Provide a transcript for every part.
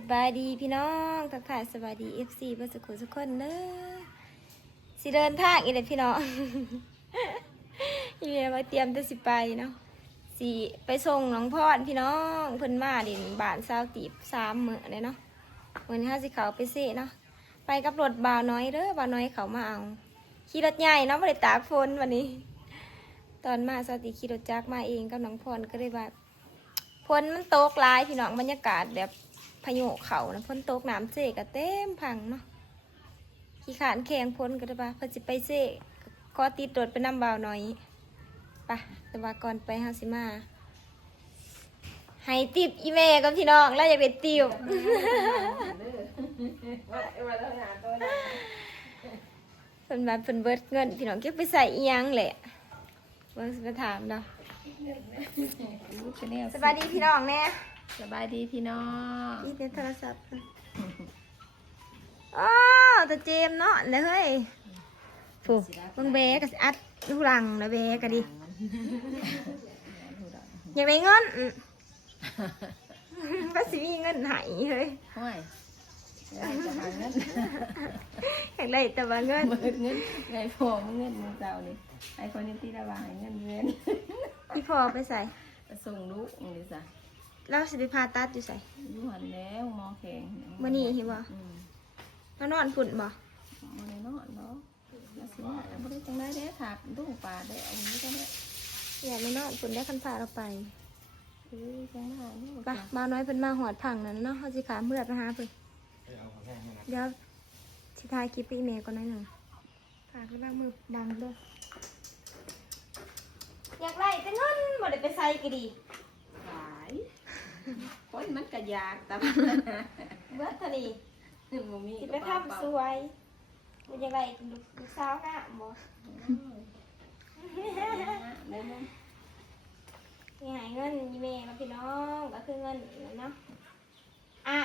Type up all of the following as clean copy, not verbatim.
สบายดีพี่น้องทักทายสบายดีFCเพื่อนสุขุทุกคนเด้อสิเดินทางอีเลยพี่น้อง อีเมลมาเตรียมจะสิไปเนาะสิไปส่งน้องพรพี่น้องเพิ่นมาดินบ้านซาวตีบ3 มื้อเลยเนาะวันนี้สิเขาไปเซ่เนาะไปกับรถบ่าวน้อยเด้อบ่าวน้อยเขามาเอาขี่รถใหญ่เนาะไม่ได้ตากฝนวันนี้ ตอนมาซาวตีขี่รถจักรมาเองกับน้องพรก็เลยว่าฝนมันตกหลายพี่น้องบรรยากาศแบบพายุเขานะฝนตกน้ำเสกก็เต็มพังเนาะขี้ขานแข่งพ้นก็ได้ปะเพิ่นสิไปเสกก็ติดรถไปนำบ่าวหน่อยปะแต่ว่าก่อนไปเฮาสิมาให้ติบอีเมกับพี่น้องแล้วอยากได้ติบเพิ่นมาเพิ่นเบิดเงินพี่น้องเก็บไปใส่อีหยังแหละเบิ่งสิไปถามเนาะสบายดีพี่น้องแน่สบายดีพี่น้องอีในโทรศัพท์อ๋อตาเจมเนาะเลยเฮ้ยฟูมึงเบกับอัดลูกรังนะเบกันดิอยากได้เงินก็สิมีเงินหายเฮ้ยห้อยจะหาเงินอยากได้แต่ว่าเงินเงินไงพอเงินมึงเจ้านี่ไอ้คนนี้ที่ระบายเงินเงินพี่พอไปใส่ส่งลูกนี่จ้ะแล้วสิไปพาตัดอยู่ใส่อยู่หันแล้วมอแข็งมื่อนี้เห็นบ่แล้วนอนฝุ่นบ่มื่อนี้นอนเนาะแล้วสิว่าไม่ได้จังได้ถากลูกป่าได้อันนี้ก็ได้อย่าไม่นอนฝุ่นได้คันพาเราไปจังได้ปะมาน้อยเพิ่นมาหอดผังนั่นเนาะเขาสิขาเมื่อไปหาเพิ่นเดี๋ยวสิทายคลิปอีเมลก่อนหน่อยหนึ่งฝากล่างมือดังด้วยอยากไล่แต่เงินบ่ได้ไปใส่ก็ดีขายคนมันกระยากแต่เมื่อทะเลสิไปทำสวยมันยังไงลูกสาวหน้าบ่นี่หายเงินยีเมมาพี่น้องก็คือเงินเนาะ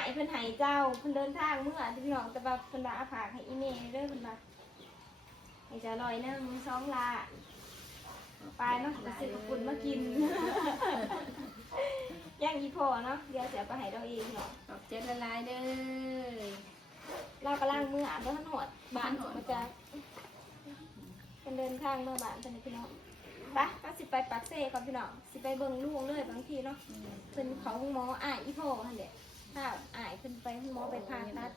ไอ้เพิ่นหายเจ้าเพิ่นเดินทางเมื่อพี่น้องแต่ว่าเพิ่นว่าอาภาให้อีเมเด้อเพิ่นว่าให้จะลอยนึง2 ล้านไปเนาะจะซื้อกระปุนมากินย่างอีพอเนาะเดี๋ยวจะไปให้เราเองเนาะขอบใจละลายเด้อเรากำลังมือเดินหอดบ้านมาจากเป็นเดินทางเมื่อบ้านตอนนี้พี่น้องไปก็สิไปปักเซ่ก่อนพี่น้องสิไปเบิ่งลูกเลยบางทีเนาะเพิ่นเขาหมออีพอหั่นแหละถ้าเพิ่นไปหมอไปผ่าตัด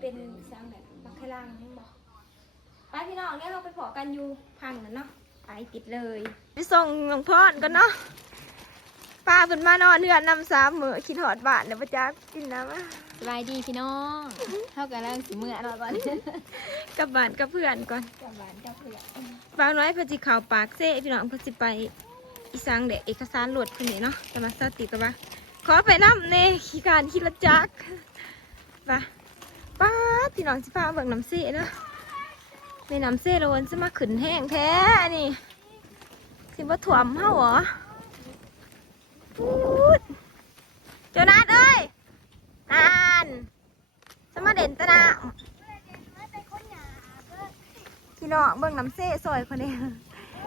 เป็นสร้างแบบปักไขลังบอกไปพี่น้องเนี่ยเราไปขอกันอยู่พังนั่นเนาะไปติดเลยไปส่งหลวงพ่อกันเนาะป้าเพิ่นมานอนเฮือนนำ3 มื้อคิดฮอดบ้านเดี๋ยวประจักกินน้ำสบายดีพี่น้องเท่ากับแรงสิเมื่อเราตอนนี้กับบ้านกับเพื่อนก่อนกับบ้านกับเพื่อนบางน้อยเพิ่นสิเข้าปากเซ่พี่น้องเพิ่นสิไปอีสังเด็กเอกสารหลวดเพิ่นนี่เนาะแต่มาสติกันว่าขอไปนำเน่ขี้การขี่รถจักรป้าพี่น้องสิพาเบิ่งน้ำเซ่เนาะในน้ำเซ่โลนสิมาขึ้นแห้งแท้นี่สิบ่ถ่วมเฮาเหรอเจ้านัดเอ้ยนานสมาเด่นตะนาพี่น้องเบิ่งน้ำเซ่ซอยคนนี้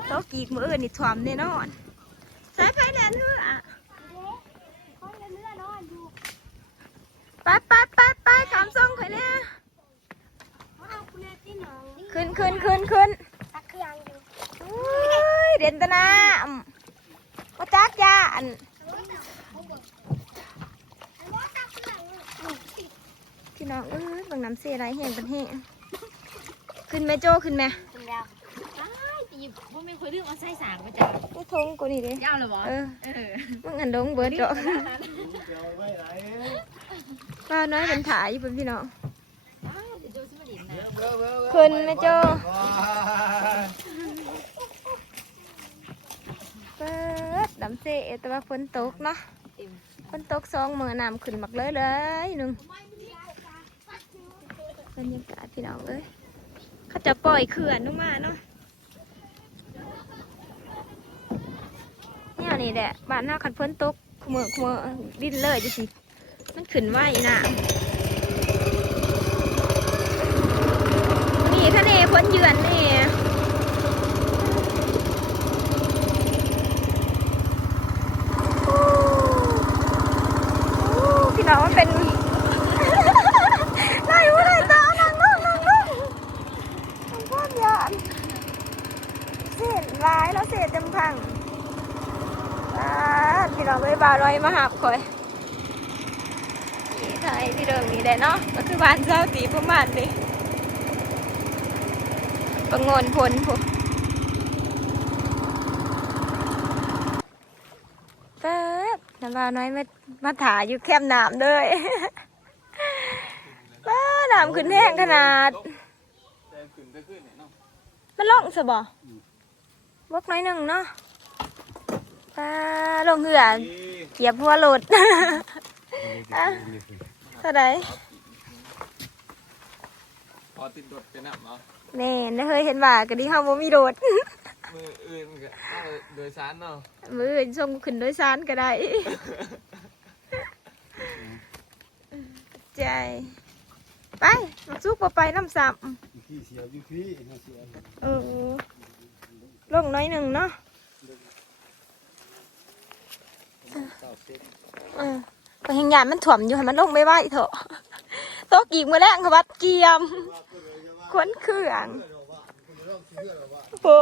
โต๊ะกีกมืออื่นนี่ถ่วมแน่นอนใช้ไฟแดนเหือไปขามส่งข่อยเนี่ยขึ้นเด่นตะนาว่าจักยาอันพี่น้องบางน้ำเสียไรแห้งเป็นแห้งขึ้นไหมโจขึ้นไหมขึ้นแล้วตีบ่มีคุยเรื่องเอาไส้สางมาจ้ะไม่ทงกูนี่ดิยาวเลยบ่มึงอันดงเบิร์ดจ่อป้าน้อยเป็นถ่ายอยู่เป็นพี่น้องขึ้นไหมโจเปิดน้ำเสียแต่ว่าฝนตกเนาะฝนตก2 มื้อน้ำขึ้นมักเลยนึงบรรยากาศพี่น้องเขาจะปล่อยเขื่อนลงมาเนาะเนี่ยนี่แหละบ้านหน้าขันฝนตกขมือดินเลยจะสิมันขึ้นไหวน่ะนี่ทะเลฝนเยือนนี่พี่น้องมันเป็น เขาเสียเต็มพังพี่น้องเลยบาลอยมาหับคอยนี่ไทยที่เดิมนี่แหละเนาะก็คือบ้านเจ้าตีประมาณนี้ประงนผลผมเป๊บน้ำบาน้อยมาถ่ายอยู่แคมน้ำเลยน้ำขึ้นแห้งขนาดมันล่องสบอบกน้อยหนึ่งเนาะลงเหือนเหยียบหัวหลุดเท่าไหร่พอติดโดดเป็นอ่ะเนาะเน่นเคยเห็นบ่ากระดิ่งเขาบ่มีโดดมืออื่นก็โดยสารเนาะมืออื่นส่งขึ้นโดยสารก็ได้ใจไปมาซุกไปน้ำซ้ำลงน้อยหนึ่งเนาะก็เห็นงานมันถ่วมอยู่ให้มันลงไม่ไหวเถอะโต๊ะกีกมือแรกเขาวัดเกียมขนเครื่องโอ้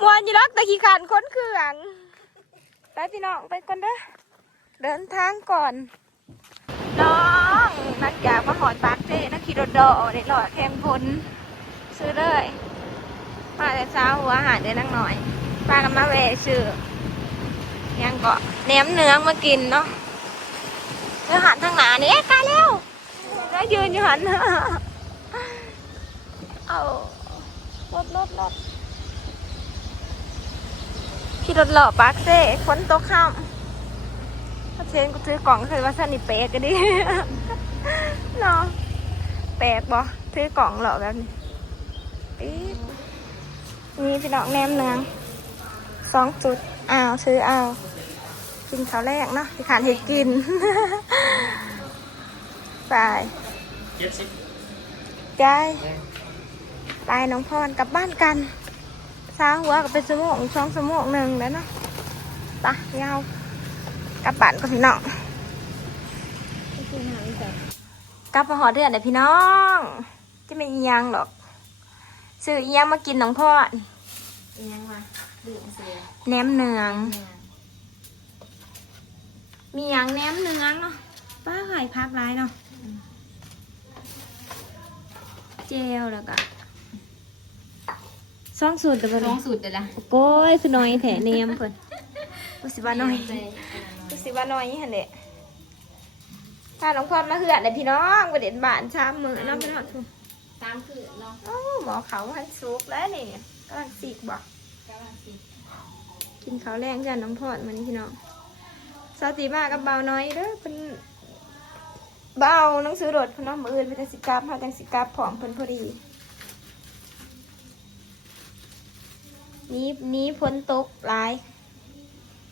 มวนอยู่รักแต่ขี้ขันขนเครื่องไปพี่น้องไปก่อนเด้อเดินทางก่อนน้องนักอยากมาหอดปากเซ่นักขี่รถดอในหลอดแคมพลซื้อเลยมาแต่เช้าหัวอาหารเดินนั่งหน่อยป้ากันมาแวะซื้อยังก็แหนมเนื้อมากินเนาะเนื้อหันทางหนานี่กล้าเร็วแล้วยืนอยู่หันเอารถพี่รถหล่อปากเซ่ฝนตกค่ำถ้าเชนกูซื้อกล่องเคยว่าสนิทเป๊กกันดิเนาะแปลกบ่ซื้อกล่องหล่อแบบนี้นี่พี่น้องแหนมเนื้อ2 จุดซื้อกินข้าวแรกเนาะพี่ขานเห็ดกินไปยายไปน้องพรกลับบ้านกันสาหัวก็เป็น2 ชั่วโมงหนึ่งแล้วเนาะไปยาวกลับบ้านก็พี่น้องกลับมาหอเดือนเลยพี่น้องจะไม่อีหยังหรอกซื้ออีหยังมากินน้องพรอีหยังวะดื่มเสือแหนมเนืองมีอย่างแหนมเนืองเนาะป้าไข่พักร้ายเนาะเจลแล้วก็2 สูตรแต่2 สูตรเดี๋ยวละโก้ยคือน้อยแถแหนมเพิ่นกูสิว่าน้อยหั่นแหละถ้าน้องพรมาเหือดเลยพี่น้องประเด็นบ้านชามมื้อเนาะพี่น้องทุก3 คืนเนาะหมอเขาให้สุกแล้วนี่กำลังสิกบ่กินข้าวแรงจ้ะน้องพรมื้อนี้พี่น้องสาวตีมากับเบาน้อยเด้อเป็นเบาหนังสือรถพี่น้องมื้ออื่นเป็นสิกลับเฮาจังสิกลับพร้อมเพิ่นพอดีนี้ฝนตกหลาย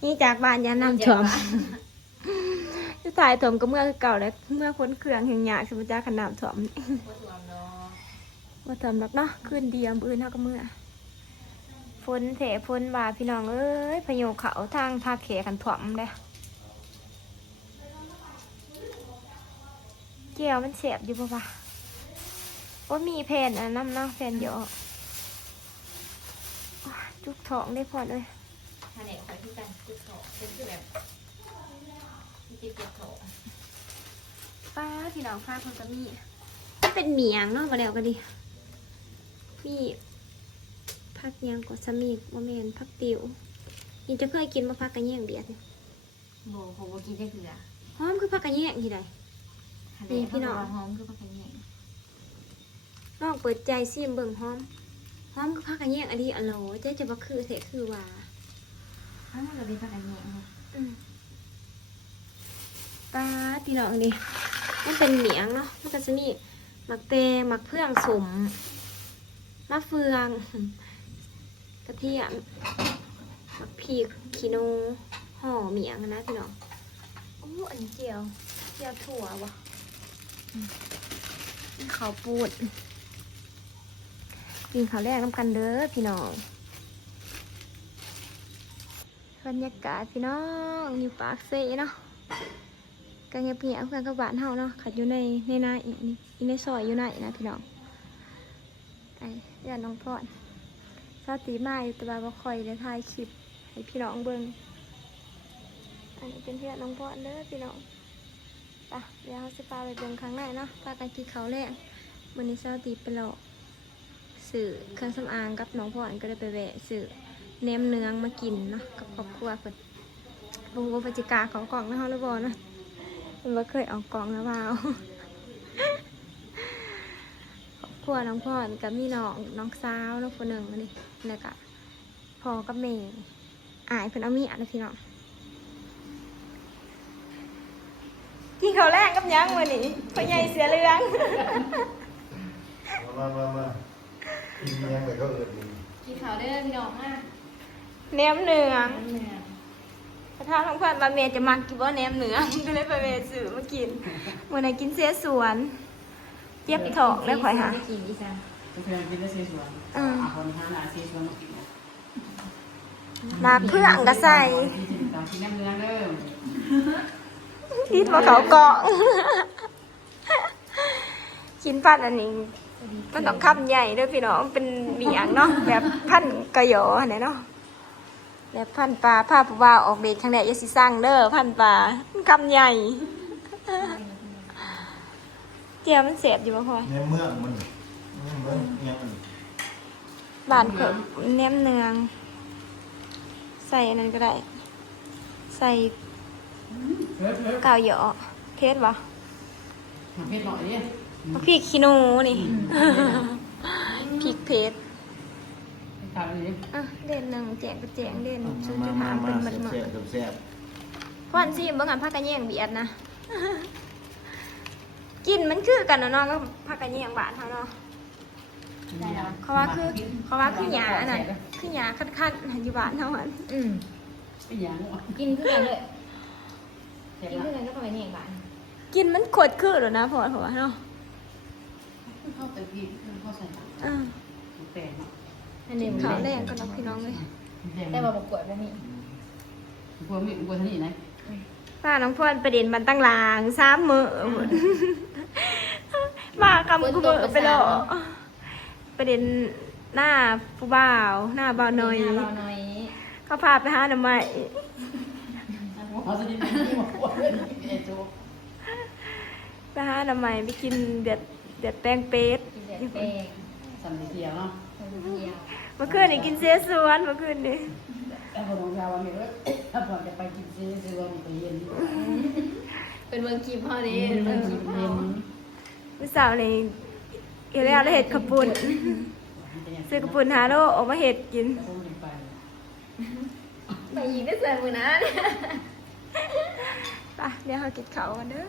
นี่จากบ้านยาน้ำท่วมจะถ่ายถ่วมก็เมื่อเก่าแล้วเมื่อพ้นเครื่องแห่งหยาสมุทรขนาดถ่วมมาถ่วมแบบเนาะขึ้นเดียมอื่นเท่ากับเมื่อฝนแถฝนว่าพี่น้องเอ้ยพายุเขาทางภาคเขกันถ่วมเลยเกี่ยวมันเสียบอยู่ปะว่ามีแผ่นน้ำเนาะแผ่นเยอะจุกท้องได้พอเลยถ้าเนี่ยไปที่กันจุดโถเป็นคือแบบจิบโถป้าพี่น้องฟ้าคนก็มีเป็นเมียงเนาะมาแล้วก็ดีมีผักยังกอสมีกมะเมนผักติ๋วยังจะเคยกินมาผักกระเยี่ยงเบียดโบโหกินได้คือหอมคือผักกระเยี่ยงที่ใดนี่พี่น้องหอมคือผักกระเยี่ยงน้องเปิดใจซิมเบิ่งหอมคือผักกระเยี่ยงอันนี้อร่อยเจ๊จะมาคือเสคือว่าเราเป็นผักกระเยี่ยงป้าพี่น้องนี่มันเป็นเหมียงเนาะมันก็จะมีหมักเตงหมักเฟืองสมมะเฟืองกระเทียมหมักพริกขี้นูห่อเหมียงนะพี่น้องโอ้อันเจียวถั่ววะข้าวปูดกินข้าวแรกน้ำกันเด้อพี่น้องบรรยากาศพี่น้องอยู่ปากเซ่เนาะก็เงียบเงียบเพื่อนกับบ้านเฮาเนาะขัดอยู่ในนาอีกนี่ในซอยอยู่ไหนนะพี่น้องไอ้ย่าน้องพร ชาติมาอยู่แต่ว่าบ่ค่อยได้ถ่ายคลิปให้พี่น้องเบิ่งอันนี้เป็นเพื่อนน้องพ่อเด้อพี่น้องไปเดี๋ยวเราจะพาไปเบิ่งครั้งแรกเนาะพากันกินข้าวแรกวันนี้ชาติไปหลอกสื่อเครื่องสำอางกับน้องพ่อก็ได้ไปแวะสื่อแหนมเนืองมากินเนาะกับครอบครัวเพิ่นบ่ฮู้ว่าเพิ่นสิกล้าเของกล่องนะเฮาหรือบ่เนาะเพิ่นบ่เคยเอากล่องแล้วว่าเอา ครอบครัวน้องพ่อกับมีน้องสาวน้องคนหนึ่งอันนี้แล้วก็พ่อกับแม่อายเพิ่นเอามีอันนะพี่น้องที่เขาแรกกับยังมื้อนี้พ่อใหญ่เสียเรื่อง มากินยังไงก็เอิดนี่ กินข้าวเด้อพี่น้องอ่ะ แหนมเนือง น้ำเนื้อ พระท่านของเพื่อนว่าเมย์จะมากินว่าแหนมเนือง ก็เลยไปเมย์ซื้อมากินมื้อไหนกินเสียสวนเจ็บท้องแล้วข่อยหา ได้กินอีสัง เพื่อนกินได้เสียส่วนคนห้านาเสียส่วนมากิน มาเพื่อนก็ใส่ กินน้ำเนื้อเด้อ ที่พอเขาเกาะ กินพันอันนี้มันต้องคำใหญ่ด้วยพี่น้องเป็นเมียงเนาะแบบพันกระโยอันไหนเนาะแบบพันปลาผ้าผู้บ่าวออกเด็กทางไหนอยาสิสั่งเด้อพันปลาคำใหญ่ เจียวมันเสียบอยู่บ่พอ ในเมืองมันเมืองยังมัน บ้านเขิมแหนมเนือง ใส่อันนั้นก็ได้ ใส่กาวเหยาะเพชรบ่ เผ็ดหน่อยดิ พริกขี้หนูนี่ พริกเพชร ทานดิ อ่ะเด่นหนึ่งแจกไปแจกเด่นชุด มา จะ มา ถาม มา เป็นเหมือนเหมือ แซ่ น บแซ่บ พ่อนซิเบิ่งกันผักกระแยงเบียดนะ กินมันคือกันเนาะก็ผักกระแยงบานเท่าเนาะเขาว่าคือหยาอันนั้นคือหยาคัดๆหันอยู่บ้านเท่านั้น เป็นอย่าง กินขึ้นกันเลย เผ็ด กิน ละ ขึ้นกันก็ประมาณนี้เองบ้าน กินมันขดคือหรอนะพ่อเพราะว่าเนาะ ข้าวตะกี้ข้าวใส่ อ่า แป้งเนาะ อันนี้ ขาวแรงกันเนาะพี่น้องเลย แต่ว่าบกกวดบ่มี กลัวมีกลัวท่านี่ไหน ป้าน้องพ่อนประเด็นบันตั้งหลาง3 มื้อหมด มากำกูเบอไปแล้วประเด็นหน้าผู้บ่าวหน้าบ่าวน้อย หน้าเราหน่อย เขาพาไปหาหน่อไม้ เขาจะกินที่หมดไอ้โจ๊ก ไปหาหน่อไม้ไปกินเดือดแป้งเป็ด กินแต่แป้ง สั่นเดียวเนาะ เดียว เมื่อคืนนี่กินเสียสวนเมื่อคืนนี่ แต่พอลงยาวันนี้ถ้าพอจะไปกินซื้อวันไปเย็น เป็นเมืองกีบพ่อนี้ เย็น เมือง กิ กี น บ เย็น เมื่อเสาร์นี่เห็นแล้วเห็ดขาวปุ่นซื้อกระปุ่น5 โลออกมาเห็ดกิน ไป ไปยิงได้ใส่มือนะ ไปเดี๋ยวเรากินข้าวกันเด้อ